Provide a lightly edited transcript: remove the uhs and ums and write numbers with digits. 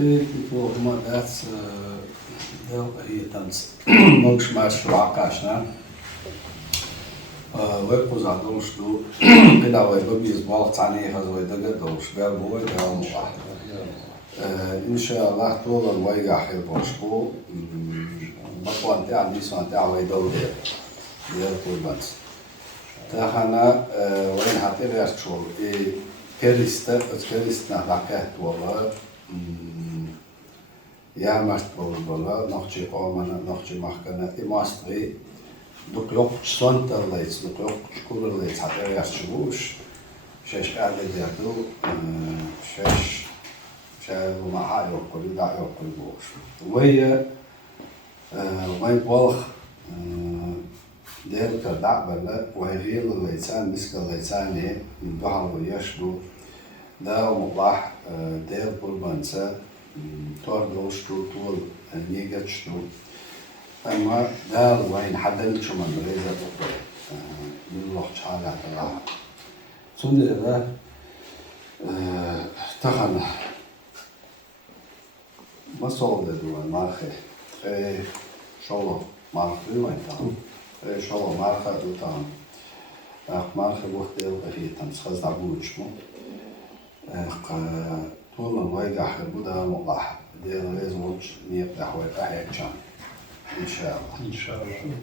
Huma that's هي تنس موش ماش وعكاشنا ويبقوا زادوش دو كده ويبقى يزبط عني هذا ويدقق دوش بير بوي بيرمو إن شاء الله طول الويجا حيل بوشبو بقوا أنت عم بيسوا أنت عويدو دير كل بس تاخنا وين هتيجي أشتغل كريست نحكي والله Ja, maar het wel nog je komen, nog je mag kunnen. Ik moest weer de klok zonder leeds, de klok school leeds had er eerst gewoes. Zes aarde der doe, zes maar hij ook kon daar ook kon boos. Wij volg deel ter dag wel, wij heel leeds aan, misschien leeds aan nee, we gaan we eerst doen. Daar moet waar deel voor mensen. توردوشتو طول نيجاتشتو أما دال وين حدل شو من ريزة أخرى من الله تعالى تراها سند إذا تخن ما صار دوان مارخي شغله مارخي وين تام شغله مارخي دو تام مارخي وقت يلقى تام سخز دعوش مو طول الويجع حبودا مقاح دير لازم نيبدأ حوالي إن شاء الله. إن شاء الله.